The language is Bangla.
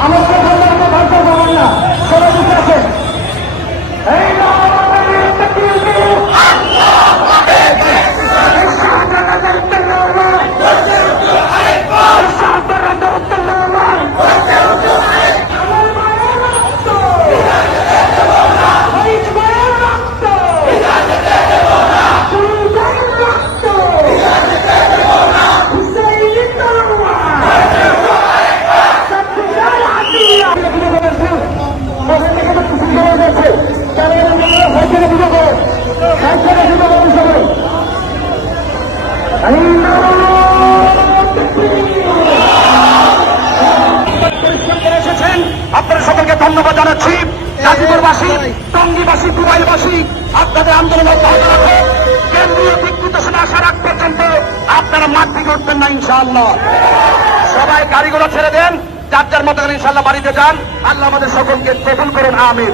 পরিশ্রম আপনাদের সকলকে ধন্যবাদ জানাচ্ছি। গাজীপুরবাসী, টঙ্গিবাসী, দুবাইবাসী, আপনাদের আন্দোলন কেন্দ্রীয় নির্দেশনা আসার আগ পর্যন্ত আপনারা মাঠ থেকে না, ইনশাআল্লাহ। সবাই গাড়িগুলো ছেড়ে দেন, যার যার মতো করে ইনশাল্লাহ বাড়িতে যান। আল্লাহ আমাদের সকলকে কবুল করুন আমির